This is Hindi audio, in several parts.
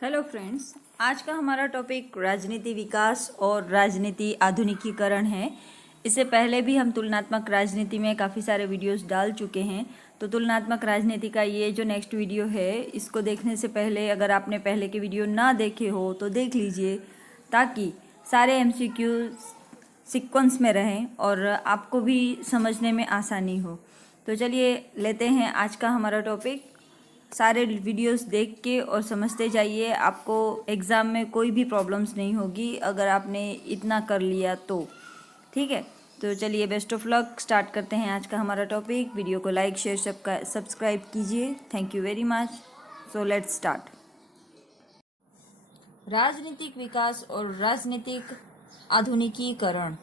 हेलो फ्रेंड्स, आज का हमारा टॉपिक राजनीति विकास और राजनीति आधुनिकीकरण है। इससे पहले भी हम तुलनात्मक राजनीति में काफ़ी सारे वीडियोस डाल चुके हैं। तो तुलनात्मक राजनीति का ये जो नेक्स्ट वीडियो है, इसको देखने से पहले अगर आपने पहले के वीडियो ना देखे हो तो देख लीजिए, ताकि सारे एमसीक्यू सीक्वेंस में रहें और आपको भी समझने में आसानी हो। तो चलिए लेते हैं आज का हमारा टॉपिक। सारे वीडियोस देख के और समझते जाइए, आपको एग्ज़ाम में कोई भी प्रॉब्लम्स नहीं होगी अगर आपने इतना कर लिया तो। ठीक है, तो चलिए बेस्ट ऑफ लक, स्टार्ट करते हैं आज का हमारा टॉपिक। वीडियो को लाइक शेयर सब्सक्राइब कीजिए। Thank you very much. So let's start. राजनीतिक विकास और राजनीतिक आधुनिकीकरण।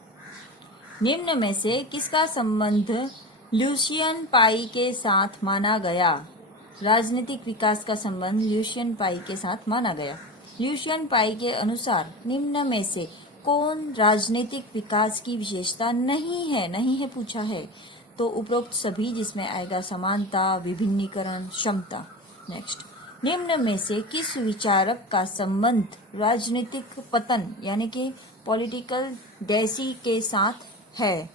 निम्न में से किसका संबंध ल्यूशियन पाई के साथ माना गया? राजनीतिक विकास का संबंध ल्यूशियन पाई के साथ माना गया। ल्यूशियन पाई के अनुसार निम्न में से कौन राजनीतिक विकास की विशेषता नहीं है पूछा है, तो उपरोक्त सभी, जिसमें आएगा समानता, विभिन्नीकरण, क्षमता। नेक्स्ट, निम्न में से किस विचारक का संबंध राजनीतिक पतन यानी कि पॉलिटिकल डेसी के साथ है?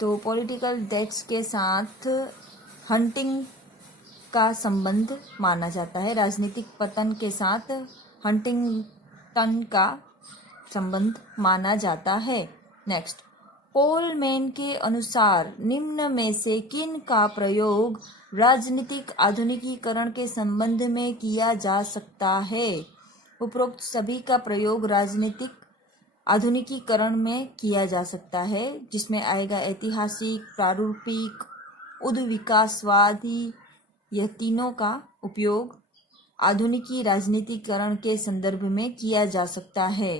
तो पॉलिटिकल डेस्क के साथ हंटिंग का संबंध माना जाता है। राजनीतिक पतन के साथ हंटिंगटन का संबंध माना जाता है। नेक्स्ट, कोलमैन के अनुसार निम्न में से किन का प्रयोग राजनीतिक आधुनिकीकरण के संबंध में किया जा सकता है? उपरोक्त सभी का प्रयोग राजनीतिक आधुनिकीकरण में किया जा सकता है, जिसमें आएगा ऐतिहासिक, प्रारूपिक, उद्विकासवादी। यह तीनों का उपयोग आधुनिकी राजनीतिकरण के संदर्भ में किया जा सकता है।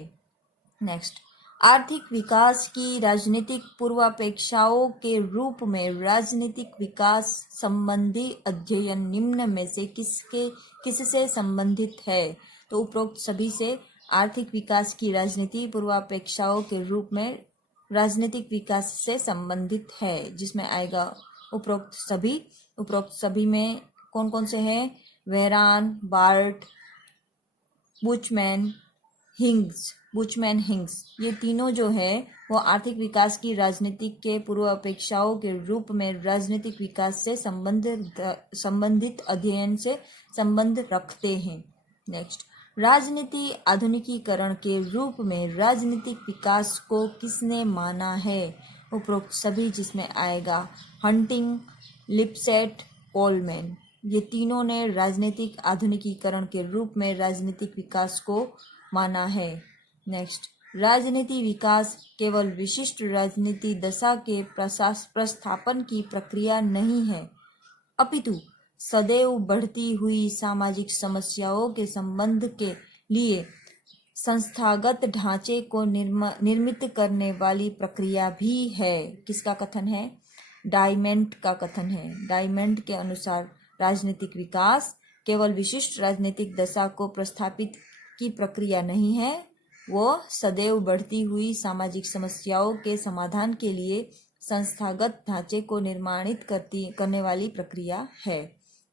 नेक्स्ट, आर्थिक विकास की राजनीतिक पूर्वापेक्षाओं के रूप में राजनीतिक विकास संबंधी अध्ययन निम्न में से किससे संबंधित है? तो उपरोक्त सभी से आर्थिक विकास की राजनीति पूर्वापेक्षाओं के रूप में राजनीतिक विकास से संबंधित है, जिसमें आएगा उपरोक्त सभी में कौन कौन से हैं? वेरान, बार्ट, बुचमैन, हिंग्स। ये तीनों जो है वो आर्थिक विकास की राजनीति के पूर्वापेक्षाओं के रूप में राजनीतिक विकास से संबंधित अध्ययन से संबंध रखते हैं। नेक्स्ट, राजनीति आधुनिकीकरण के रूप में राजनीतिक विकास को किसने माना है? उपरोक्त सभी, जिसमें आएगा हंटिंग, लिपसेट, कोलमैन। ये तीनों ने राजनीतिक आधुनिकीकरण के रूप में राजनीतिक विकास को माना है। नेक्स्ट, राजनीति विकास केवल विशिष्ट राजनीति दशा के प्रस्थापन की प्रक्रिया नहीं है, अपितु सदैव बढ़ती हुई सामाजिक समस्याओं के संबंध के लिए संस्थागत ढांचे को निर्मित करने वाली प्रक्रिया भी है। किसका कथन है? डायमेंट का कथन है। डायमेंट के अनुसार राजनीतिक विकास केवल विशिष्ट राजनीतिक दशा को प्रस्थापित की प्रक्रिया नहीं है, वो सदैव बढ़ती हुई सामाजिक समस्याओं के समाधान के लिए संस्थागत ढांचे को निर्माणित करने वाली प्रक्रिया है।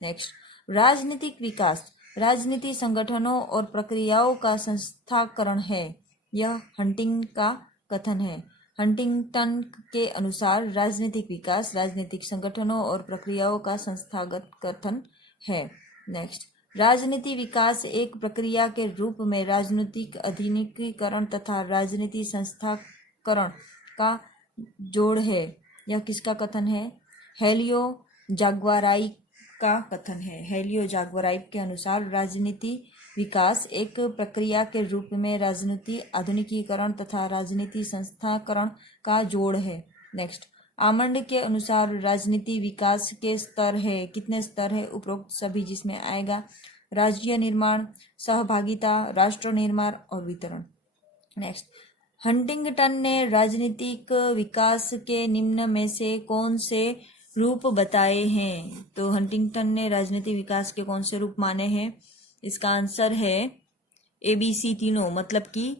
नेक्स्ट, राजनीतिक विकास राजनीति संगठनों और प्रक्रियाओं का संस्थाकरण है। यह हंटिंग का कथन है। हंटिंगटन के अनुसार राजनीतिक विकास राजनीतिक संगठनों और प्रक्रियाओं का संस्थागत कथन है। नेक्स्ट, राजनीति विकास एक प्रक्रिया के रूप में राजनीतिक आधुनिकीकरण तथा राजनीति संस्थाकरण का जोड़ है। यह किसका कथन है? हेलियो जाग्वाराइक का कथन है। हेलियो जाग्वाराइक के अनुसार राजनीति विकास एक प्रक्रिया के रूप में राजनीति आधुनिकीकरण तथा राजनीति संस्थाकरण का जोड़ है। नेक्स्ट, आमंड के अनुसार राजनीति विकास के स्तर है। कितने स्तर है? उपरोक्त सभी, जिसमें आएगा राज्य निर्माण, सहभागिता, राष्ट्र निर्माण और वितरण। नेक्स्ट, हंटिंगटन ने राजनीतिक विकास के निम्न में से कौन से रूप बताए हैं? तो हंटिंगटन ने राजनीतिक विकास के कौन से रूप माने हैं? इसका आंसर है ABC तीनों, मतलब कि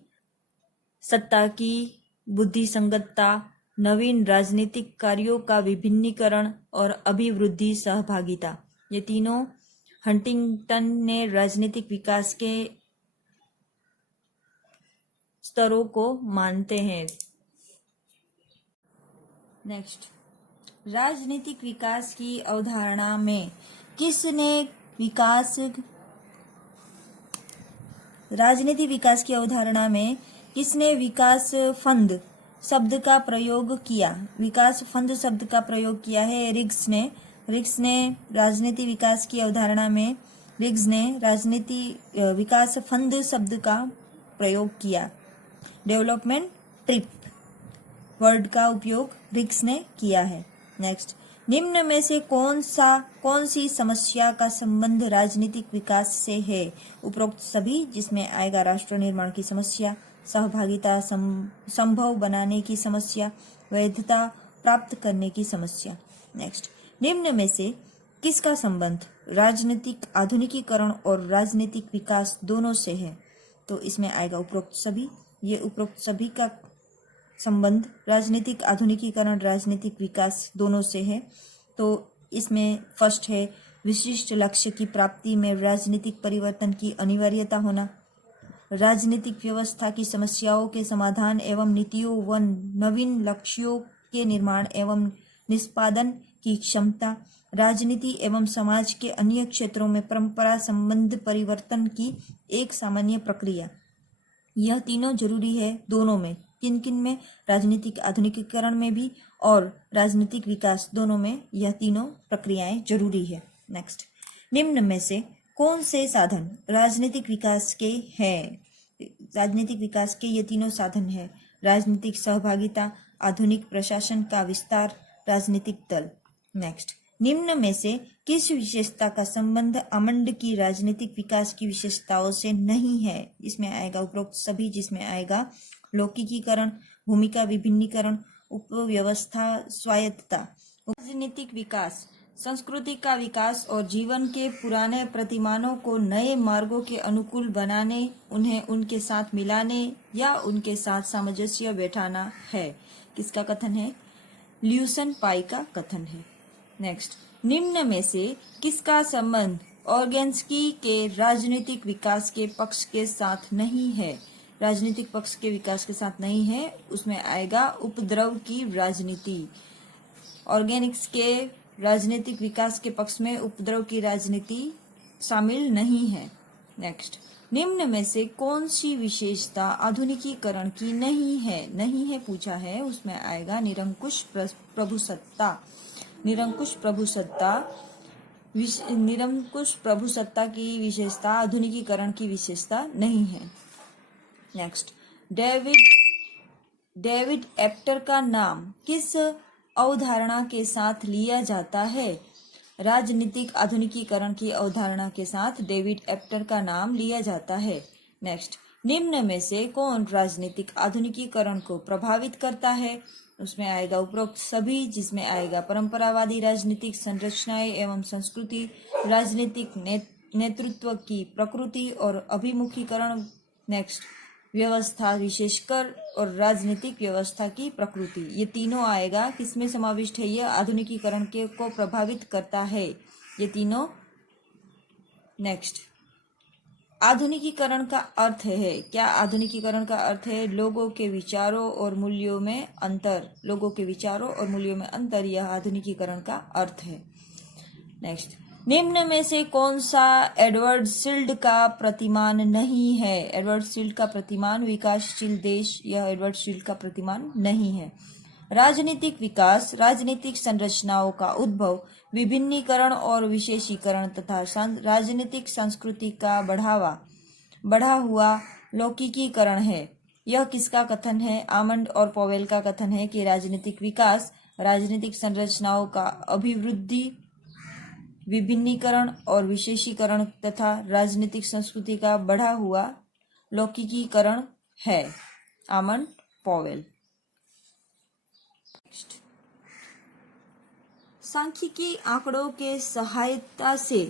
सत्ता की बुद्धि संगतता, नवीन राजनीतिक कार्यों का विभिन्नीकरण और अभिवृद्धि सहभागिता। ये तीनों हंटिंगटन ने राजनीतिक विकास के स्तरों को मानते हैं। नेक्स्ट, राजनीतिक विकास की अवधारणा में किसने विकास फंद शब्द का प्रयोग किया? विकास फंद शब्द का प्रयोग किया है रिग्स ने राजनीति विकास की अवधारणा में रिग्स ने राजनीति विकास फंद शब्द का प्रयोग किया। डेवलपमेंट ट्रिप वर्ड का उपयोग रिग्स ने किया है। नेक्स्ट, निम्न में से कौन सी समस्या का संबंध राजनीतिक विकास से है? उपरोक्त सभी, जिसमें आएगा राष्ट्र निर्माण की समस्या, सहभागिता संभव बनाने की समस्या, वैधता प्राप्त करने की समस्या। नेक्स्ट, निम्न में से किसका संबंध राजनीतिक आधुनिकीकरण और राजनीतिक विकास दोनों से है? तो इसमें आएगा उपरोक्त सभी। ये उपरोक्त सभी का संबंध राजनीतिक आधुनिकीकरण राजनीतिक विकास दोनों से है। तो इसमें फर्स्ट है विशिष्ट लक्ष्य की प्राप्ति में राजनीतिक परिवर्तन की अनिवार्यता होना, राजनीतिक व्यवस्था की समस्याओं के समाधान एवं नीतियों व नवीन लक्ष्यों के निर्माण एवं निष्पादन की क्षमता, राजनीति एवं समाज के अन्य क्षेत्रों में परंपरा संबंध परिवर्तन की एक सामान्य प्रक्रिया। यह तीनों जरूरी है दोनों में। किन किन में? राजनीतिक आधुनिकीकरण में भी और राजनीतिक विकास दोनों में यह तीनों प्रक्रियाएं जरूरी है। नेक्स्ट, निम्न में से कौन से साधन राजनीतिक विकास के हैं? राजनीतिक विकास के ये तीनों साधन है: राजनीतिक सहभागिता, आधुनिक प्रशासन का विस्तार, राजनीतिक दल। नेक्स्ट, निम्न में से किस विशेषता का संबंध आमंड की राजनीतिक विकास की विशेषताओं से नहीं है? इसमें आएगा उपरोक्त सभी, जिसमें आएगा लौकिकीकरण, भूमिका विभिन्नीकरण, उपव्यवस्था स्वायत्तता। राजनीतिक विकास संस्कृति का विकास और जीवन के पुराने प्रतिमानों को नए मार्गों के अनुकूल बनाने, उन्हें उनके साथ मिलाने या उनके साथ सामंजस्य बैठाना है। किसका कथन है? ल्यूसन पाई का कथन है। नेक्स्ट, निम्न में से किसका संबंध ऑर्गेन्स्की के राजनीतिक विकास के पक्ष के साथ नहीं है? राजनीतिक पक्ष के विकास के साथ नहीं है, उसमें आएगा उपद्रव की राजनीति। ऑर्गेनिक्स के राजनीतिक विकास के पक्ष में उपद्रव की राजनीति शामिल नहीं है। नेक्स्ट, निम्न में से कौन सी विशेषता आधुनिकीकरण की नहीं है पूछा है, उसमें आएगा निरंकुश प्रभुसत्ता। निरंकुश प्रभुसत्ता की विशेषता आधुनिकीकरण की विशेषता नहीं है। नेक्स्ट, डेविड एप्टर का नाम किस अवधारणा के साथ लिया जाता है? राजनीतिक आधुनिकीकरण की अवधारणा के साथ डेविड एप्टर का नाम लिया जाता है। नेक्स्ट, निम्न में से कौन राजनीतिक आधुनिकीकरण को प्रभावित करता है? उसमें आएगा उपरोक्त सभी, जिसमें आएगा परंपरावादी राजनीतिक संरचनाएं एवं संस्कृति, राजनीतिक नेतृत्व की प्रकृति और अभिमुखीकरण। नेक्स्ट, व्यवस्था विशेषकर और राजनीतिक व्यवस्था की प्रकृति। ये तीनों आएगा, किसमें समाविष्ट है? यह आधुनिकीकरण को प्रभावित करता है, ये तीनों। नेक्स्ट, आधुनिकीकरण का अर्थ है क्या? आधुनिकीकरण का अर्थ है लोगों के विचारों और मूल्यों में अंतर। लोगों के विचारों और मूल्यों में अंतर, यह आधुनिकीकरण का अर्थ है। नेक्स्ट, निम्न में से कौन सा एडवर्ड सिल्ड का प्रतिमान नहीं है? एडवर्ड सिल्ड का प्रतिमान विकासशील देश, यह एडवर्ड सिल्ड का प्रतिमान नहीं है। राजनीतिक विकास राजनीतिक संरचनाओं का उद्भव, विभिन्नीकरण और विशेषीकरण तथा राजनीतिक संस्कृति का बढ़ा हुआ लौकिकीकरण है। यह किसका कथन है? आमंड और पॉवेल का कथन है कि राजनीतिक विकास राजनीतिक संरचनाओं का अभिवृद्धि, विभिन्नीकरण और विशेषीकरण तथा राजनीतिक संस्कृति का बढ़ा हुआ लौकिकीकरण है। Almond, Powell. सांख्यिकी आंकड़ों के सहायता से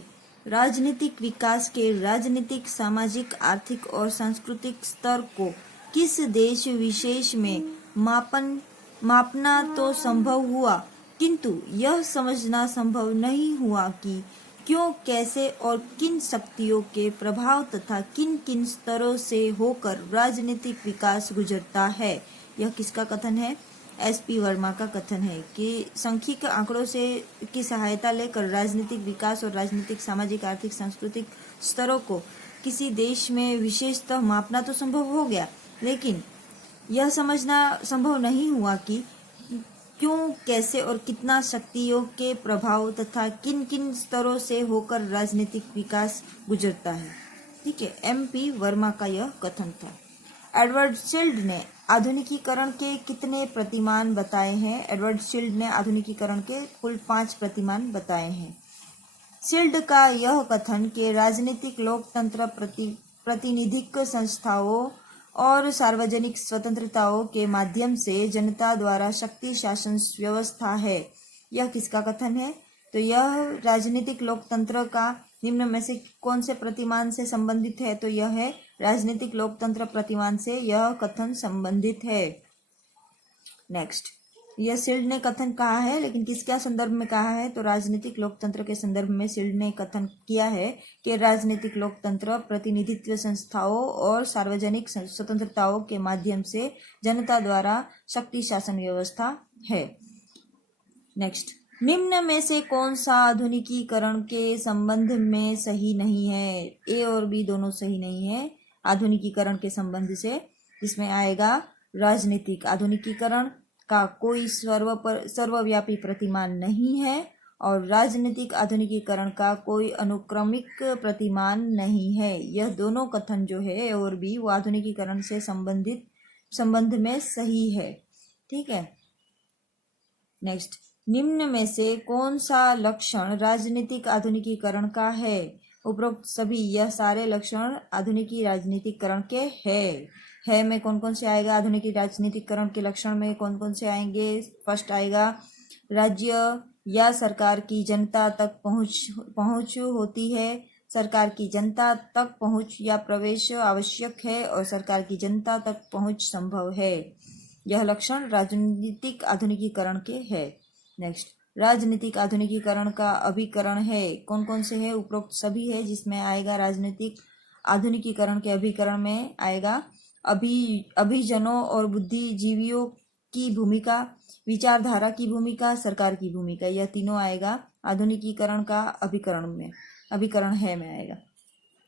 राजनीतिक विकास के राजनीतिक, सामाजिक, आर्थिक और सांस्कृतिक स्तर को किस देश विशेष में मापना तो संभव हुआ, किंतु यह समझना संभव नहीं हुआ कि क्यों, कैसे और किन शक्तियों के प्रभाव तथा किन किन स्तरों से होकर राजनीतिक विकास गुजरता है। यह किसका कथन है? एसपी वर्मा का कथन है कि सांख्यिक आंकड़ों से की सहायता लेकर राजनीतिक विकास और राजनीतिक, सामाजिक, आर्थिक, सांस्कृतिक स्तरों को किसी देश में विशेषतः मापना तो संभव हो गया, लेकिन यह समझना संभव नहीं हुआ कि क्यों, कैसे और कितना शक्तियों के प्रभाव तथा किन किन स्तरों से होकर राजनीतिक विकास गुजरता है। ठीक है, एमपी वर्मा का यह कथन था। एडवर्ड शिल्ड ने आधुनिकीकरण के कितने प्रतिमान बताए हैं? एडवर्ड शिल्ड ने आधुनिकीकरण के कुल 5 प्रतिमान बताए हैं। शिल्ड का यह कथन कि राजनीतिक लोकतंत्र प्रतिनिधिक संस्थाओं और सार्वजनिक स्वतंत्रताओं के माध्यम से जनता द्वारा शक्ति शासन व्यवस्था है। यह किसका कथन है? तो यह राजनीतिक लोकतंत्र का निम्न में से कौन से प्रतिमान से संबंधित है? तो यह है राजनीतिक लोकतंत्र प्रतिमान से यह कथन संबंधित है। नेक्स्ट, यह शिल्ड ने कथन कहा है, लेकिन किसके संदर्भ में कहा है? तो राजनीतिक लोकतंत्र के संदर्भ में शिल्ड ने कथन किया है कि राजनीतिक लोकतंत्र प्रतिनिधित्व संस्थाओं और सार्वजनिक स्वतंत्रताओं के माध्यम से जनता द्वारा शक्ति शासन व्यवस्था है। नेक्स्ट, निम्न में से कौन सा आधुनिकीकरण के संबंध में सही नहीं है? ए और बी दोनों सही नहीं है आधुनिकीकरण के संबंध से। इसमें आएगा राजनीतिक आधुनिकीकरण का कोई सर्वव्यापी प्रतिमान नहीं है और राजनीतिक आधुनिकीकरण का कोई अनुक्रमिक प्रतिमान नहीं है। यह दोनों कथन जो है ए और बी वो आधुनिकीकरण से संबंध में सही है। ठीक है। नेक्स्ट, निम्न में से कौन सा लक्षण राजनीतिक आधुनिकीकरण का है? उपरोक्त सभी, यह सारे लक्षण आधुनिकी राजनीतिकरण के है में कौन कौन से आएगा? आधुनिक राजनीतिकरण के लक्षण में कौन कौन से आएंगे? फर्स्ट आएगा राज्य या सरकार की जनता तक पहुंच होती है, सरकार की जनता तक पहुंच या प्रवेश आवश्यक है और सरकार की जनता तक पहुंच संभव है। यह लक्षण राजनीतिक आधुनिकीकरण के है। नेक्स्ट, राजनीतिक आधुनिकीकरण का अभिकरण है, कौन कौन से है? उपरोक्त सभी है, जिसमें आएगा राजनीतिक आधुनिकीकरण के अभिकरण में आएगा अभिजनों और बुद्धिजीवियों की भूमिका, विचारधारा की भूमिका, सरकार की भूमिका। यह तीनों आएगा आधुनिकीकरण का अभिकरण है में आएगा।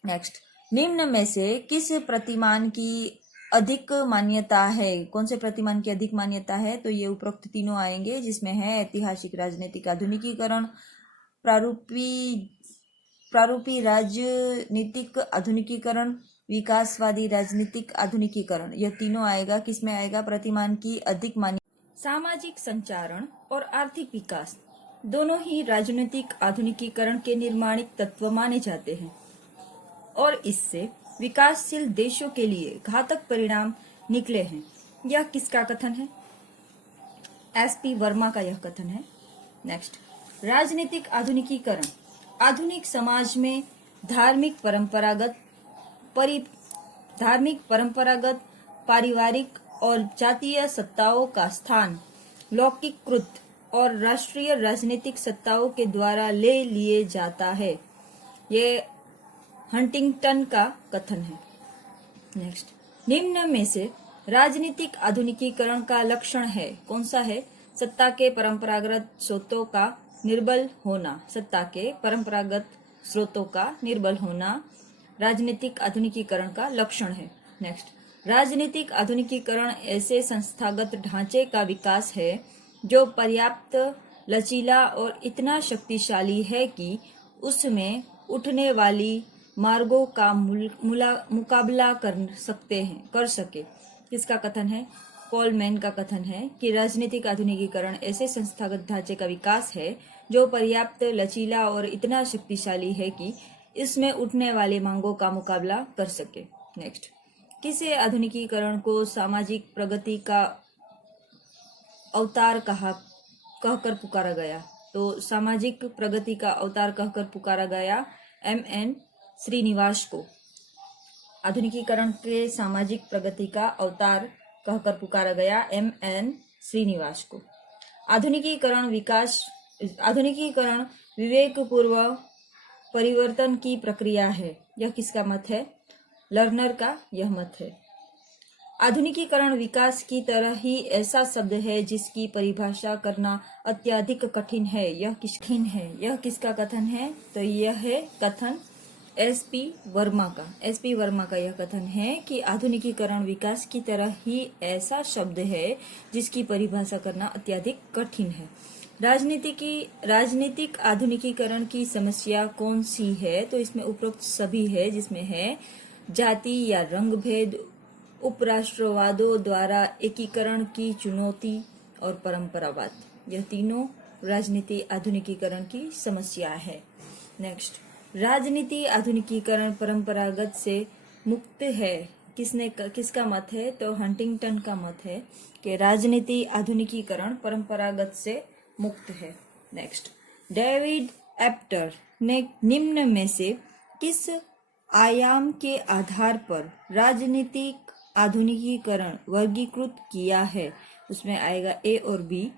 नेक्स्ट, निम्न में से किस प्रतिमान की अधिक मान्यता है? कौन से प्रतिमान की अधिक मान्यता है? तो ये उपरोक्त तीनों आएंगे, जिसमें है ऐतिहासिक राजनीतिक आधुनिकीकरण, प्रारूपी राजनीतिक आधुनिकीकरण, विकासवादी राजनीतिक आधुनिकीकरण। यह तीनों आएगा, किसमें आएगा? प्रतिमान की अधिक मान्यता। सामाजिक संचारण और आर्थिक विकास दोनों ही राजनीतिक आधुनिकीकरण के निर्माणिक तत्व माने जाते हैं और इससे विकासशील देशों के लिए घातक परिणाम निकले हैं। यह किसका कथन है? एसपी वर्मा का यह कथन है। नेक्स्ट, राजनीतिक आधुनिकीकरण आधुनिक समाज में धार्मिक परंपरागत, पारिवारिक और जातीय सत्ताओं का स्थान लौकिकृत और राष्ट्रीय राजनीतिक सत्ताओं के द्वारा ले लिए जाता है। ये हंटिंगटन का कथन है। नेक्स्ट, निम्न में से राजनीतिक आधुनिकीकरण का लक्षण है, कौन सा है? सत्ता के परंपरागत स्रोतों का निर्बल होना। सत्ता के परंपरागत स्रोतों का निर्बल होना राजनीतिक आधुनिकीकरण का लक्षण है। नेक्स्ट, राजनीतिक आधुनिकीकरण ऐसे संस्थागत ढांचे का विकास है जो पर्याप्त लचीला और इतना शक्तिशाली है कि उसमें उठने वाली मार्गों का मुकाबला कर सके। किसका कथन है? कोलमैन का कथन है कि राजनीतिक आधुनिकीकरण ऐसे संस्थागत ढांचे का विकास है जो पर्याप्त लचीला और इतना शक्तिशाली है कि इसमें उठने वाले मांगों का मुकाबला कर सके। नेक्स्ट, किसे आधुनिकीकरण को सामाजिक प्रगति का अवतार कहकर पुकारा गया? तो सामाजिक प्रगति का अवतार कहकर पुकारा गया एम.एन. श्रीनिवास को। आधुनिकीकरण के सामाजिक प्रगति का अवतार कहकर पुकारा गया एम.एन. श्रीनिवास को। आधुनिकीकरण विवेकपूर्व परिवर्तन की प्रक्रिया है। यह किसका मत है? लर्नर का यह मत है। आधुनिकीकरण विकास की तरह ही ऐसा शब्द है जिसकी परिभाषा करना अत्यधिक कठिन है। यह किसका कथन है? तो यह है कथन एसपी वर्मा का। एसपी वर्मा का यह कथन है कि आधुनिकीकरण विकास की तरह ही ऐसा शब्द है जिसकी परिभाषा करना अत्यधिक कठिन है। राजनीतिक आधुनिकीकरण की समस्या कौन सी है? तो इसमें उपरोक्त सभी है, जिसमें है जाति या रंग भेद, उपराष्ट्रवादों द्वारा एकीकरण की चुनौती और परंपरावाद। यह तीनों राजनीति आधुनिकीकरण की समस्या है। नेक्स्ट, राजनीति आधुनिकीकरण परंपरागत से मुक्त है। किसका मत है? तो हंटिंगटन का मत है कि राजनीति आधुनिकीकरण परंपरागत से मुक्त है। नेक्स्ट, डेविड एप्टर ने निम्न में से किस आयाम के आधार पर राजनीतिक आधुनिकीकरण वर्गीकृत किया है? उसमें आएगा ए और बी।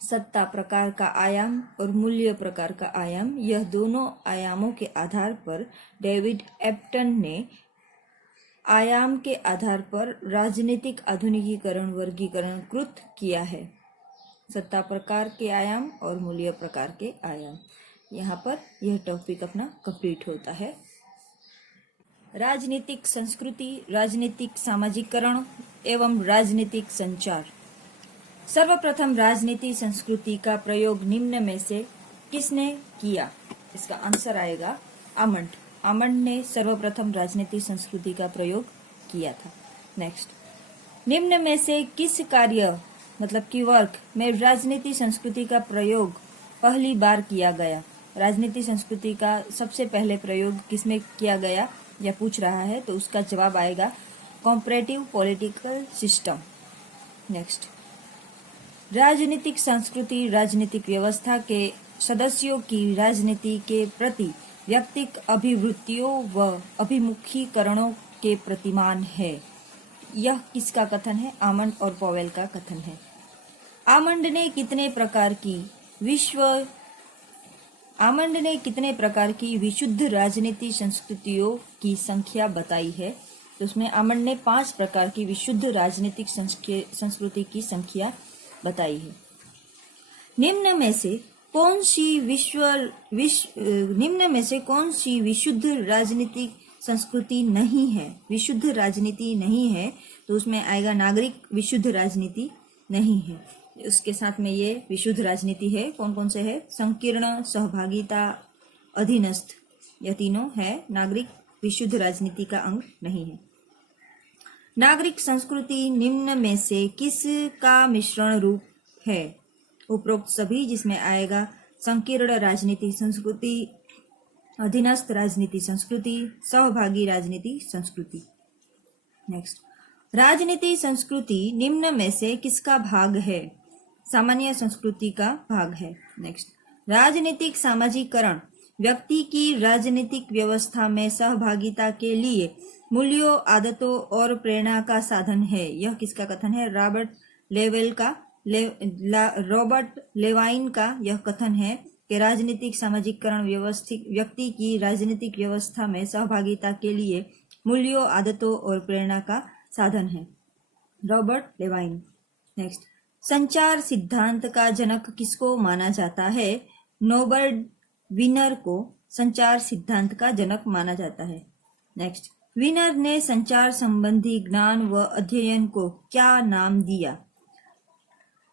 सत्ता प्रकार का आयाम और मूल्य प्रकार का आयाम, यह दोनों आयामों के आधार पर डेविड एप्टन ने आयाम के आधार पर राजनीतिक आधुनिकीकरण वर्गीकरणकृत किया है। सत्ता प्रकार के आयाम और मूल्य प्रकार के आयाम। यहाँ पर यह टॉपिक अपना कंप्लीट होता है। राजनीतिक संस्कृति, राजनीतिक सामाजिकरण एवं राजनीतिक संचार। सर्वप्रथम राजनीति संस्कृति का प्रयोग निम्न में से किसने किया? इसका आंसर आएगा आमंड। आमंड ने सर्वप्रथम राजनीति संस्कृति का प्रयोग किया था। नेक्स्ट, निम्न में से किस कार्य मतलब कि वर्क में राजनीति संस्कृति का प्रयोग पहली बार किया गया? राजनीति संस्कृति का सबसे पहले प्रयोग किसमें किया गया या पूछ रहा है, तो उसका जवाब आएगा कॉम्परेटिव पॉलिटिकल सिस्टम। नेक्स्ट, राजनीतिक संस्कृति राजनीतिक व्यवस्था के सदस्यों की राजनीति के प्रति व्यक्तिक अभिवृत्तियों व अभिमुखीकरणों के प्रतिमान है। यह किसका कथन है? आमंड और पॉवेल का कथन है। आमंड ने कितने प्रकार की विशुद्ध राजनीति संस्कृतियों की संख्या बताई है? तो उसमें आमंड ने 5 प्रकार की विशुद्ध राजनीतिक संस्कृति की संख्या बताई है। निम्न में से कौन सी विशुद्ध राजनीतिक संस्कृति नहीं है? विशुद्ध राजनीति नहीं है, तो उसमें आएगा नागरिक विशुद्ध राजनीति नहीं है। उसके साथ में ये विशुद्ध राजनीति है। कौन कौन से है? संकीर्ण, सहभागिता, अधीनस्थ, यह तीनों है। नागरिक विशुद्ध राजनीति का अंग नहीं है। नागरिक संस्कृति निम्न में से किसका मिश्रण रूप है? उपरोक्त सभी, जिसमें आएगा संकीर्ण राजनीति संस्कृति, अधीनस्थ राजनीति संस्कृति, सहभागी राजनीति संस्कृति। नेक्स्ट, राजनीति संस्कृति निम्न में से किसका भाग है? सामान्य संस्कृति का भाग है। नेक्स्ट, राजनीतिक सामाजिकरण व्यक्ति की राजनीतिक व्यवस्था में सहभागिता के लिए मूल्यों, आदतों और प्रेरणा का साधन है। यह किसका कथन है? रॉबर्ट लेवाइन का यह कथन है कि राजनीतिक सामाजिकरण व्यक्ति की राजनीतिक व्यवस्था में सहभागिता के लिए मूल्यों, आदतों और प्रेरणा का साधन है। रॉबर्ट लेवाइन। नेक्स्ट, संचार सिद्धांत का जनक किसको माना जाता है? नोबर्ट विनर को संचार सिद्धांत का जनक माना जाता है। नेक्स्ट, विनर ने संचार संबंधी ज्ञान व अध्ययन को क्या नाम दिया?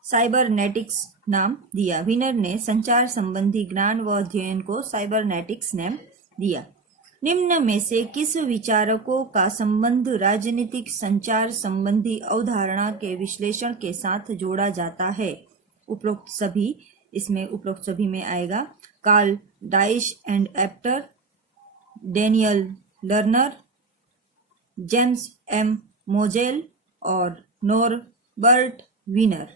साइबरनेटिक्स नाम दिया। विनर ने संचार संबंधी ज्ञान व अध्ययन को साइबरनेटिक्स नाम दिया। निम्न में से किस विचारकों का संबंध राजनीतिक संचार संबंधी अवधारणा के विश्लेषण के साथ जोड़ा जाता है? उपरोक्त सभी। इसमें उपरोक्त सभी में आएगा Karl Deutsch and Apter, Daniel Lerner, James M Mosel और नॉर्बर्ट विनर।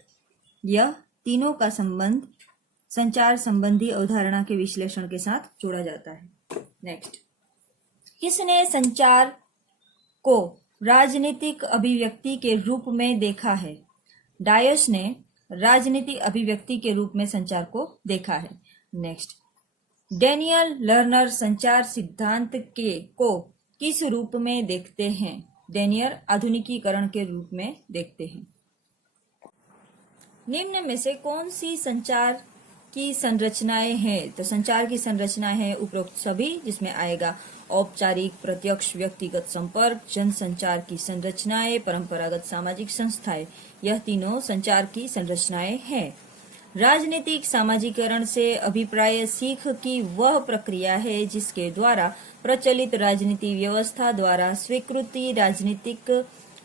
यह तीनों का संबंध संचार संबंधी अवधारणा के विश्लेषण के साथ जोड़ा जाता है। नेक्स्ट, किसने संचार को राजनीतिक अभिव्यक्ति के रूप में देखा है? डायस ने राजनीतिक अभिव्यक्ति के रूप में संचार को देखा है। नेक्स्ट, डेनियल लर्नर संचार सिद्धांत के को किस रूप में देखते हैं? डेनियल आधुनिकीकरण के रूप में देखते हैं। निम्न में से कौन सी संचार की संरचनाएं हैं? तो संचार की संरचना है उपरोक्त सभी, जिसमें आएगा औपचारिक, प्रत्यक्ष, व्यक्तिगत संपर्क, जनसंचार की संरचनाएं, परंपरागत सामाजिक संस्थाएं। यह तीनों संचार की संरचनाएं हैं। राजनीतिक सामाजिकरण से अभिप्राय सीख की वह प्रक्रिया है जिसके द्वारा प्रचलित राजनीति व्यवस्था द्वारा स्वीकृति राजनीतिक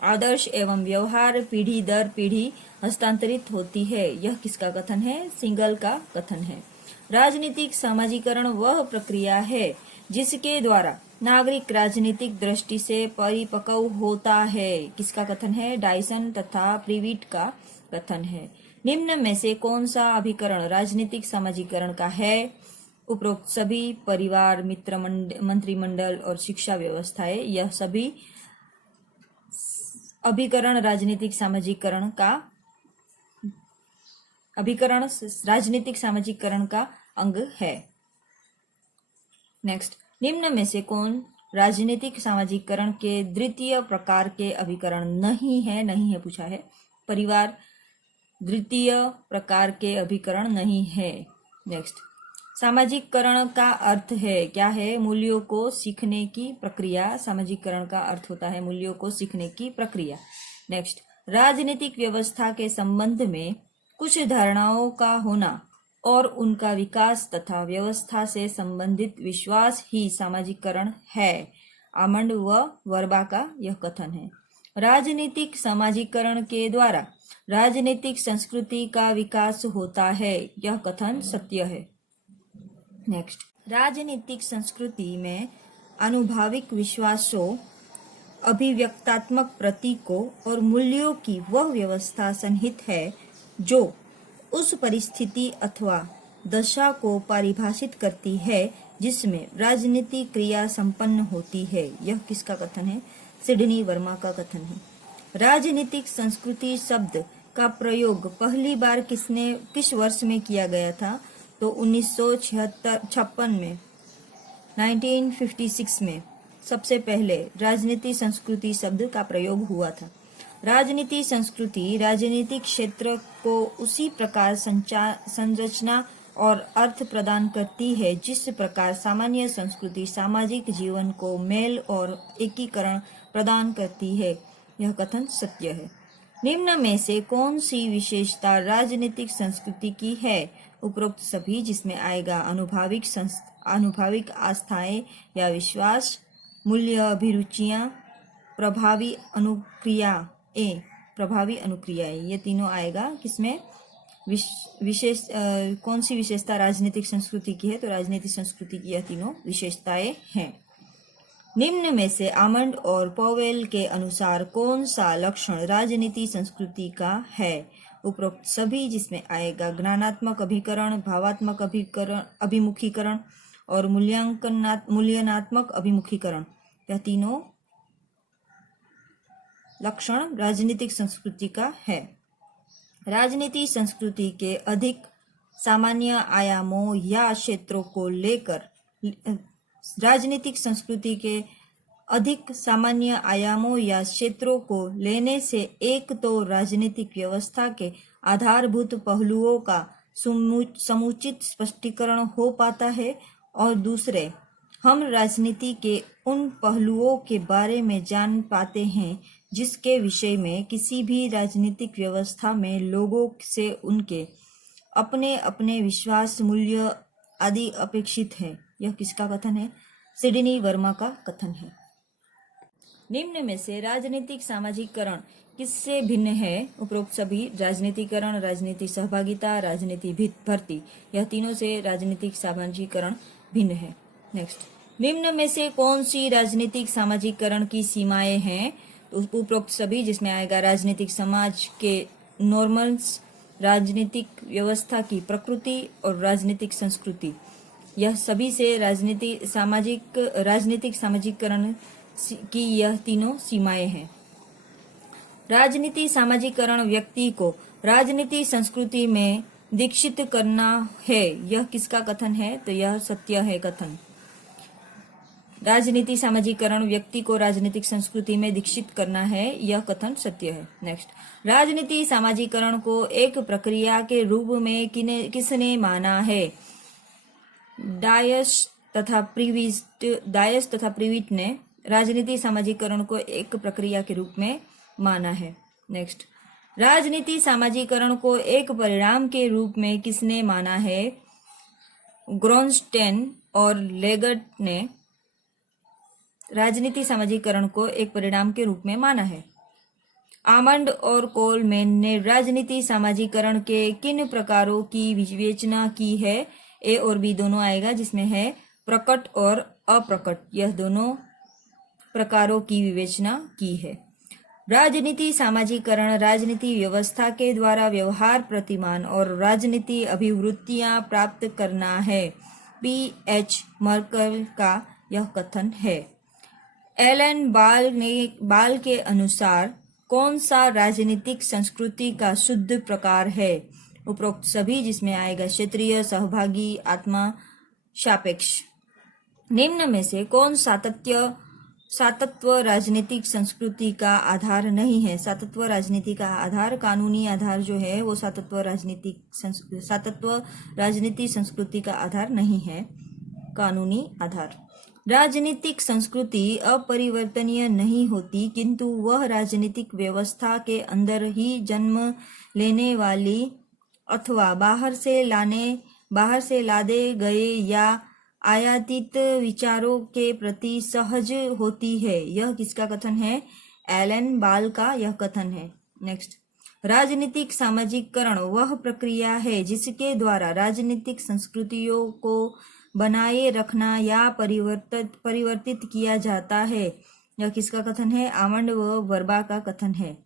आदर्श एवं व्यवहार पीढ़ी दर पीढ़ी हस्तांतरित होती है। यह किसका कथन है? सिंगल का कथन है। राजनीतिक सामाजिकरण वह प्रक्रिया है जिसके द्वारा नागरिक राजनीतिक दृष्टि से परिपक्व होता है। किसका कथन है? डायसन तथा प्रीविट का कथन है। निम्न में से कौन सा अभिकरण राजनीतिक सामाजिकरण का है? उपरोक्त सभी, परिवार, मित्र मंत्रिमंडल और शिक्षा व्यवस्थाएं। यह सभी अभिकरण राजनीतिक सामाजिकरण का अंग है। नेक्स्ट, निम्न में से कौन राजनीतिक सामाजिकरण के द्वितीय प्रकार के अभिकरण नहीं है पूछा है। परिवार द्वितीय प्रकार के अभिकरण नहीं है। नेक्स्ट, सामाजिकरण का अर्थ है क्या है? मूल्यों को सीखने की प्रक्रिया। सामाजिकरण का अर्थ होता है मूल्यों को सीखने की प्रक्रिया। नेक्स्ट, राजनीतिक व्यवस्था के संबंध में कुछ धारणाओं का होना और उनका विकास तथा व्यवस्था से संबंधित विश्वास ही सामाजिकरण है। आमंड व वर्बा का यह कथन है। राजनीतिक सामाजिकरण के द्वारा राजनीतिक संस्कृति का विकास होता है। यह कथन सत्य है। नेक्स्ट, राजनीतिक संस्कृति में आनुभाविक विश्वासों, अभिव्यक्तात्मक प्रतीकों और मूल्यों की वह व्यवस्था सन्निहित है जो उस परिस्थिति अथवा दशा को परिभाषित करती है जिसमें राजनीति क्रिया संपन्न होती है। यह किसका कथन है? सिडनी वर्मा का कथन है। राजनीतिक संस्कृति शब्द का प्रयोग पहली बार किस वर्ष में किया गया था? तो 1956 में, 1956 में सबसे पहले राजनीति संस्कृति शब्द का प्रयोग हुआ था। राजनीति संस्कृति राजनीतिक क्षेत्र को उसी प्रकार संरचना और अर्थ प्रदान करती है जिस प्रकार सामान्य संस्कृति सामाजिक जीवन को मेल और एकीकरण प्रदान करती है। यह कथन सत्य है। निम्न में से कौन सी विशेषता राजनीतिक संस्कृति की है? उपरोक्त सभी, जिसमें आएगा अनुभाविक आस्थाएं या विश्वास, मूल्य, अभिरुचियां, प्रभावी अनुक्रियाएं। ये तीनों आएगा। किसमें कौन सी विशेषता राजनीतिक संस्कृति की है? तो राजनीतिक संस्कृति की यह तीनों विशेषताएं हैं। निम्न में से आमंड और पॉवेल के अनुसार कौन सा लक्षण राजनीति संस्कृति का है? उपरोक्त सभी, जिसमें आएगा ज्ञानात्मक अभिकरण, भावात्मक अभिमुखीकरण और मूल्यनात्मक अभिमुखीकरण। यह तीनों लक्षण राजनीतिक संस्कृति का है। राजनीति संस्कृति के अधिक सामान्य आयामों या क्षेत्रों को लेकर राजनीतिक संस्कृति के अधिक सामान्य आयामों या क्षेत्रों को लेने से एक तो राजनीतिक व्यवस्था के आधारभूत पहलुओं का समुचित स्पष्टीकरण हो पाता है और दूसरे हम राजनीति के उन पहलुओं के बारे में जान पाते हैं जिसके विषय में किसी भी राजनीतिक व्यवस्था में लोगों से उनके अपने अपने विश्वास, मूल्य आदि अपेक्षित है। यह किसका कथन है? सिडनी वर्मा का कथन है। निम्न में से राजनीतिक सामाजिकरण किससे भिन्न है? उपरोक्त सभी, राजनीतिकरण, राजनीतिक सहभागिता, राजनीति भर्ती, यह तीनों से राजनीतिक सामाजिकरण भिन्न है। नेक्स्ट, निम्न में से कौन सी राजनीतिक सामाजिकरण की सीमाएं हैं? उपरोक्त सभी, जिसमें आएगा राजनीतिक समाज के नॉर्मल्स, राजनीतिक व्यवस्था की प्रकृति और राजनीतिक संस्कृति। यह सभी से राजनीतिक सामाजिकरण की यह तीनों सीमाएं हैं। राजनीति सामाजिकरण व्यक्ति को राजनीति संस्कृति में दीक्षित करना है, यह किसका कथन है? तो यह सत्य है कथन। राजनीति सामाजिकरण व्यक्ति को राजनीतिक संस्कृति में दीक्षित करना है, यह कथन सत्य है। नेक्स्ट, राजनीति सामाजिकरण को एक प्रक्रिया के रूप में किसने माना है? डायस तथा प्रीविट ने राजनीति सामाजिकरण को एक प्रक्रिया के रूप में माना है। नेक्स्ट, राजनीति सामाजिकरण को एक परिणाम के रूप में किसने माना है? ग्रोनस्टेन और लेगट ने राजनीति सामाजिकरण को एक परिणाम के रूप में माना है। आमंड और कोलमैन ने राजनीति सामाजिकरण के किन प्रकारों की विवेचना की है? ए और बी दोनों आएगा, जिसमें है प्रकट और अप्रकट, यह दोनों प्रकारों की विवेचना की है। राजनीति सामाजिकरण राजनीति व्यवस्था के द्वारा व्यवहार प्रतिमान और राजनीति अभिवृत्तियां प्राप्त करना है, पी.एच. मर्कल का यह कथन है। एलन बाल के अनुसार कौन सा राजनीतिक संस्कृति का शुद्ध प्रकार है? उपरोक्त सभी, जिसमें आएगा क्षेत्रीय, सहभागी, आत्मा सापेक्ष। निम्न में से कौन सातत्व राजनीतिक संस्कृति का आधार नहीं है? सातत्व राजनीति का आधार, कानूनी आधार जो है वो सातत्व राजनीति संस्कृति का आधार नहीं है, कानूनी आधार। राजनीतिक संस्कृति अपरिवर्तनीय नहीं होती, किंतु वह राजनीतिक व्यवस्था के अंदर ही जन्म लेने वाली अथवा बाहर से लादे गए या आयातित विचारों के प्रति सहज होती है। यह किसका कथन है? एलन बाल का यह कथन है। नेक्स्ट, राजनीतिक सामाजिकरण वह प्रक्रिया है जिसके द्वारा राजनीतिक संस्कृतियों को बनाए रखना या परिवर्तित किया जाता है। यह किसका कथन है? आमंड व वर्बा का कथन है।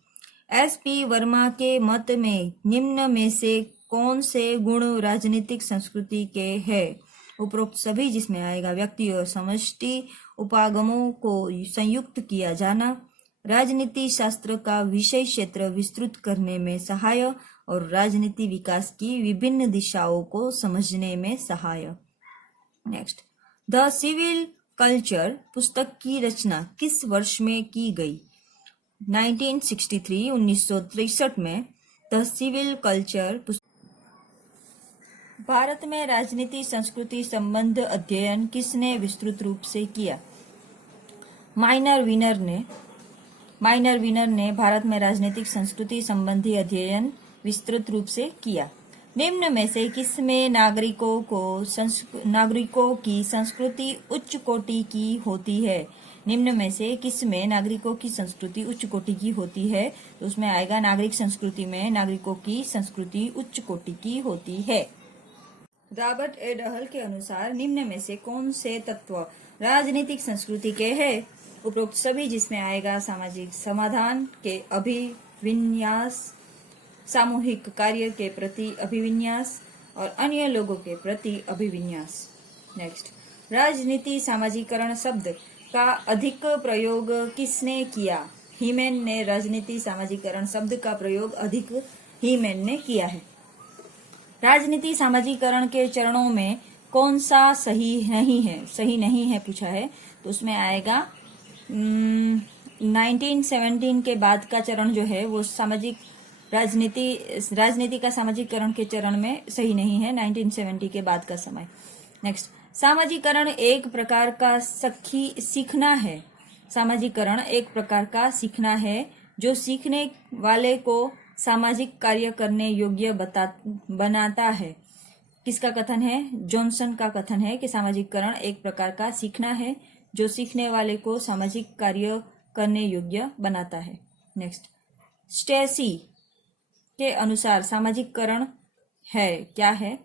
एस.पी. वर्मा के मत में निम्न में से कौन से गुण राजनीतिक संस्कृति के हैं? उपरोक्त सभी, जिसमें आएगा व्यक्ति और समष्टि उपागमों को संयुक्त किया जाना, राजनीति शास्त्र का विषय क्षेत्र विस्तृत करने में सहाय और राजनीति विकास की विभिन्न दिशाओं को समझने में सहाय। नेक्स्ट, द सिविल कल्चर पुस्तक की रचना किस वर्ष में की गई? 1963 में द सिविल कल्चर। भारत में राजनीति संस्कृति संबंध अध्ययन किसने विस्तृत रूप से किया? माइनर विनर ने भारत में राजनीतिक संस्कृति संबंधी अध्ययन विस्तृत रूप से किया। निम्न में से किसमें नागरिकों की संस्कृति उच्च कोटि की होती है? निम्न में से किसमें नागरिकों की संस्कृति उच्च कोटि की होती है? तो उसमें आएगा नागरिक संस्कृति में नागरिकों की संस्कृति उच्च कोटि की होती है। रॉबर्ट ए डहल के अनुसार निम्न में से कौन से तत्व राजनीतिक संस्कृति के हैं? उपरोक्त सभी, जिसमें आएगा सामाजिक समाधान के अभिविन्यास, सामूहिक कार्य के प्रति अभिविन्यास और अन्य लोगों के प्रति अभिविन्यास। नेक्स्ट, राजनीति सामाजिकरण शब्द का अधिक प्रयोग किसने किया? हीमैन ने राजनीति सामाजिकरण शब्द का प्रयोग अधिक हीमैन ने किया है। राजनीति सामाजिकरण के चरणों में कौन सा सही नहीं है पूछा है, तो उसमें आएगा 1917 के बाद का चरण जो है वो राजनीति का सामाजिकरण के चरण में सही नहीं है, 1970 के बाद का समय। नेक्स्ट, सामाजिकरण एक प्रकार का सीखना है। सामाजिकरण एक प्रकार का सीखना है जो सीखने वाले को सामाजिक कार्य करने योग्य बनाता है। किसका कथन है? जॉनसन का कथन है कि सामाजिकरण एक प्रकार का सीखना है जो सीखने वाले को सामाजिक कार्य करने योग्य बनाता है। नेक्स्ट, स्टेसी के अनुसार सामाजिकरण है क्या है?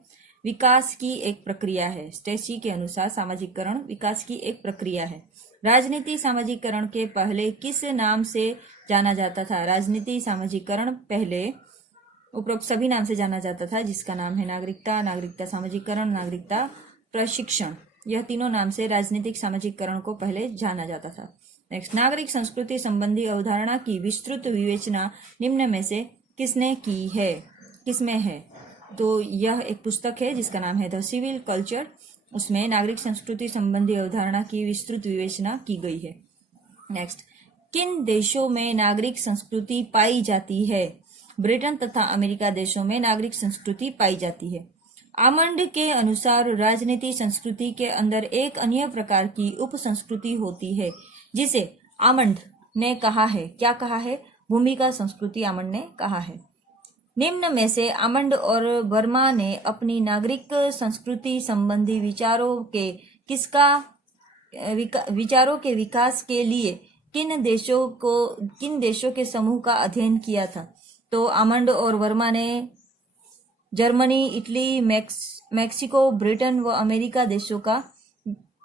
विकास की एक प्रक्रिया है। स्टेसी के अनुसार सामाजिकरण विकास की एक प्रक्रिया है। राजनीति सामाजिकरण के पहले किस नाम से जाना जाता था? राजनीति सामाजिकरण पहले उपरोक्त सभी नाम से जाना जाता था, जिसका नाम है नागरिकता सामाजिकरण, नागरिकता प्रशिक्षण। यह तीनों नाम से राजनीतिक सामाजिकरण को पहले जाना जाता था। नेक्स्ट, नागरिक संस्कृति संबंधी अवधारणा की विस्तृत विवेचना निम्न में से किसने की है? किसमें है? तो यह एक पुस्तक है जिसका नाम है द सिविल कल्चर। उसमें नागरिक संस्कृति संबंधी अवधारणा की विस्तृत विवेचना की गई है। नेक्स्ट, किन देशों में नागरिक संस्कृति पाई जाती है? ब्रिटेन तथा अमेरिका देशों में नागरिक संस्कृति पाई जाती है। आमंड के अनुसार राजनीति संस्कृति के अंदर एक अन्य प्रकार की उप संस्कृति होती है जिसे आमंड ने कहा है, क्या कहा है? भूमिका संस्कृति आमंड ने कहा है। निम्न में से आमंड और वर्मा ने अपनी नागरिक संस्कृति संबंधी विचारों के विकास के लिए किन देशों के समूह का अध्ययन किया था? तो आमंड और वर्मा ने जर्मनी, इटली, मैक्सिको, ब्रिटेन व अमेरिका देशों का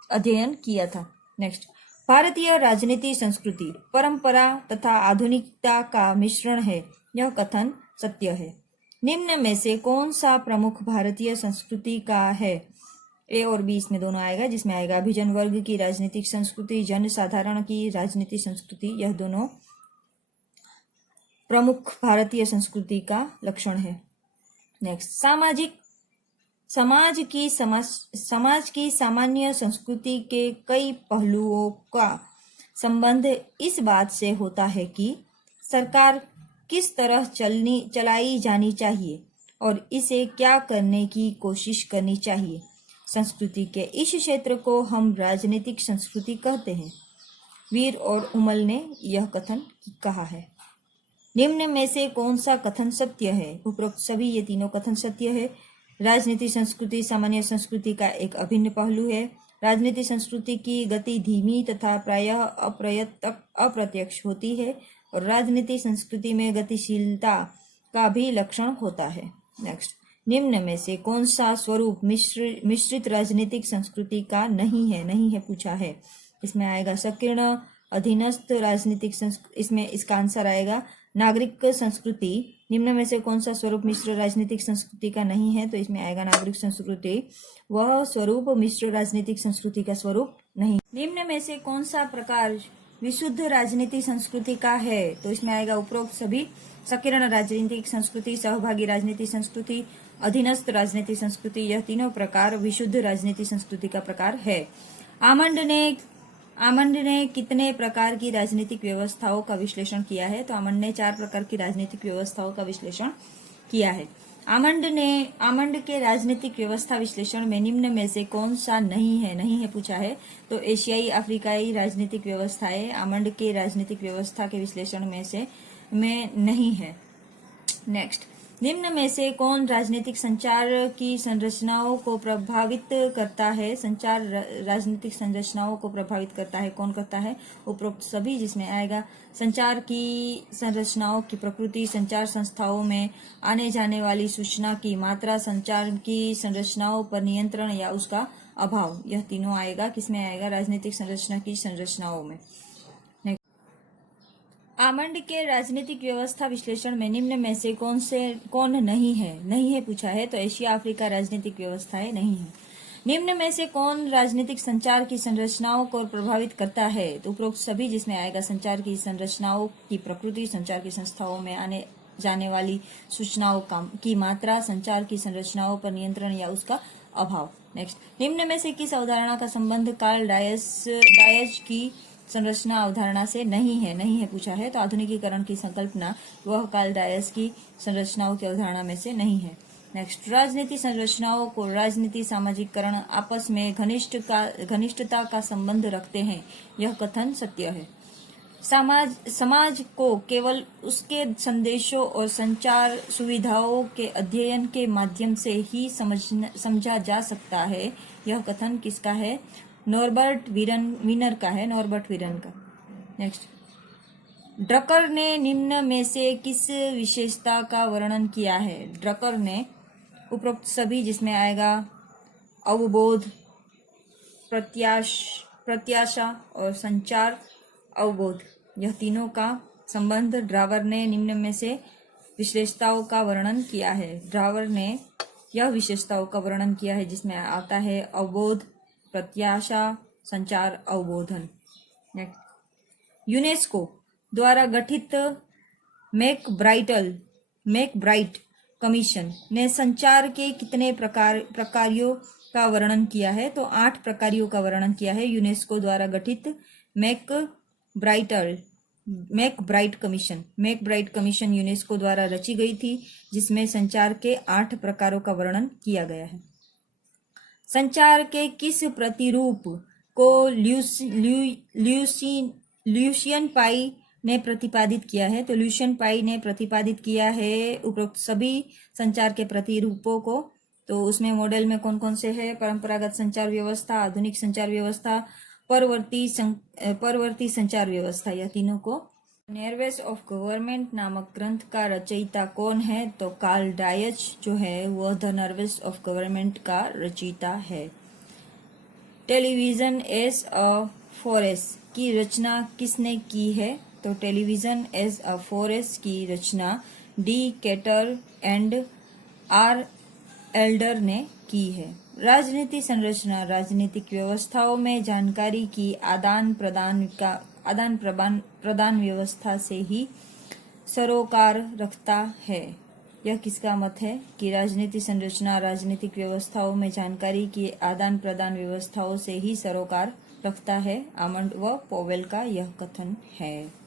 अध्ययन किया था। नेक्स्ट, भारतीय राजनीति संस्कृति परंपरा तथा आधुनिकता का मिश्रण है, यह कथन सत्य है। निम्न में से कौन सा प्रमुख भारतीय संस्कृति का है? ए और बी इसमें दोनों आएगा, जिसमें आएगा अभिजन वर्ग की राजनीतिक संस्कृति, जन साधारण की राजनीतिक संस्कृति, यह दोनों प्रमुख भारतीय संस्कृति का लक्षण है। नेक्स्ट, समाज की सामान्य संस्कृति के कई पहलुओं का संबंध इस बात से होता है कि सरकार किस तरह चलाई जानी चाहिए और इसे क्या करने की कोशिश करनी चाहिए। संस्कृति के इस क्षेत्र को हम राजनीतिक संस्कृति कहते हैं। वीर और उमल ने यह कथन कहा है। निम्न में से कौन सा कथन सत्य है? उपरोक्त सभी ये तीनों कथन सत्य है। राजनीतिक संस्कृति सामान्य संस्कृति का एक अभिन्न पहलू है। राजनीतिक संस्कृति की गति धीमी तथा प्रायः अप्रत्यक्ष होती है और राजनीतिक संस्कृति में गतिशीलता का भी लक्षण होता है। नेक्स्ट, निम्न में से कौन सा स्वरूप मिश्रित राजनीतिक संस्कृति का नहीं है पूछा है। इसमें आएगा संकीर्ण अधीनस्थ राजनीतिक इसमें इसका आंसर आएगा नागरिक संस्कृति। निम्न में से कौन सा स्वरूप मिश्र राजनीतिक संस्कृति का नहीं है? तो इसमें आएगा नागरिक संस्कृति। वह स्वरूप मिश्र राजनीतिक संस्कृति का स्वरूप नहीं। निम्न में से कौन सा प्रकार विशुद्ध राजनीतिक संस्कृति का है? तो इसमें आएगा उपरोक्त सभी। संकीर्ण राजनीतिक संस्कृति, सहभागी राजनीतिक संस्कृति, अधीनस्थ राजनीतिक संस्कृति, यह तीनों प्रकार विशुद्ध राजनीतिक संस्कृति का प्रकार है। आमंड ने कितने प्रकार की राजनीतिक व्यवस्थाओं का विश्लेषण किया है? तो आमंड ने 4 प्रकार की राजनीतिक व्यवस्थाओं का विश्लेषण किया है। आमंड के राजनीतिक व्यवस्था विश्लेषण में निम्न में से कौन सा नहीं है पूछा है। तो एशियाई अफ्रीकाई राजनीतिक व्यवस्थाएं आमंड के राजनीतिक व्यवस्था के विश्लेषण में नहीं है। नेक्स्ट, निम्न में से कौन राजनीतिक संचार की संरचनाओं को प्रभावित करता है? संचार राजनीतिक संरचनाओं को प्रभावित करता है, कौन करता है? उपरोक्त सभी, जिसमें आएगा संचार की संरचनाओं की प्रकृति, संचार संस्थाओं में आने जाने वाली सूचना की मात्रा, संचार की संरचनाओं पर नियंत्रण या उसका अभाव, यह तीनों आएगा। किसमें आएगा? राजनीतिक संरचना की संरचनाओं में। आमंड के राजनीतिक व्यवस्था विश्लेषण में निम्न में से कौन नहीं है पूछा है। तो एशिया अफ्रीका राजनीतिक व्यवस्थाएं नहीं है। निम्न में से कौन राजनीतिक संचार की संरचनाओं को प्रभावित करता है? तो उपरोक्त सभी, जिसमें आएगा संचार की संरचनाओं की प्रकृति, संचार की संस्थाओं में आने जाने वाली सूचनाओं की मात्रा, संचार की संरचनाओं पर नियंत्रण या उसका अभाव। नेक्स्ट, निम्न में से किस अवधारणा का संबंध कार्ल डायस की संरचना अवधारणा से नहीं है पूछा है। तो आधुनिकीकरण की संकल्पना वह कार्ल डायस की संरचनाओं की अवधारणा में से नहीं है। नेक्स्ट, राजनीति संरचनाओं को राजनीति सामाजिकरण आपस में घनिष्ठता का संबंध रखते हैं, यह कथन सत्य है। समाज को केवल उसके संदेशों और संचार सुविधाओं के अध्ययन के माध्यम से ही समझा जा सकता है, यह कथन किसका है? नॉर्बर्ट विनर का है, नॉर्बर्ट विनर का। नेक्स्ट, ड्रकर ने निम्न में से किस विशेषता का वर्णन किया है? ड्रकर ने उपरोक्त सभी, जिसमें आएगा अवबोध, प्रत्याशा और संचार अवबोध, यह तीनों का संबंध ड्रावर ने निम्न में से विशेषताओं का वर्णन किया है। ड्रावर ने यह विशेषताओं का वर्णन किया है, जिसमें आता है अवबोध, प्रत्याशा, संचार, अवबोधन। यूनेस्को द्वारा गठित मेक ब्राइट कमीशन ने संचार के कितने प्रकारों का वर्णन किया है? तो 8 प्रकारों का वर्णन किया है यूनेस्को द्वारा गठित मैकब्राइट कमीशन यूनेस्को द्वारा रची गई थी, जिसमें संचार के 8 प्रकारों का वर्णन किया गया है। संचार के किस प्रतिरूप को ल्यूसियन पाई ने प्रतिपादित किया है? तो ल्यूसियन पाई ने प्रतिपादित किया है उपरोक्त सभी संचार के प्रतिरूपों को। तो उसमें मॉडल में कौन कौन से है? परंपरागत संचार व्यवस्था, आधुनिक संचार व्यवस्था, परवर्ती संचार व्यवस्था, यह तीनों को। नर्वस ऑफ गवर्नमेंट नामक ग्रंथ का रचयिता कौन है? तो कार्ल डायच जो है वह द नर्वस ऑफ गवर्नमेंट का रचयिता है। टेलीविजन एज अ फोरेस की रचना किसने की है? तो टेलीविजन एज अ फोरेस की रचना D Cater and R Elder ने की है। राजनीति संरचना राजनीतिक व्यवस्थाओं में जानकारी की आदान प्रदान व्यवस्था से ही सरोकार रखता है। यह किसका मत है कि राजनीति संरचना राजनीतिक व्यवस्थाओं में जानकारी की आदान प्रदान व्यवस्थाओं से ही सरोकार रखता है? आमंड व पोवेल का यह कथन है।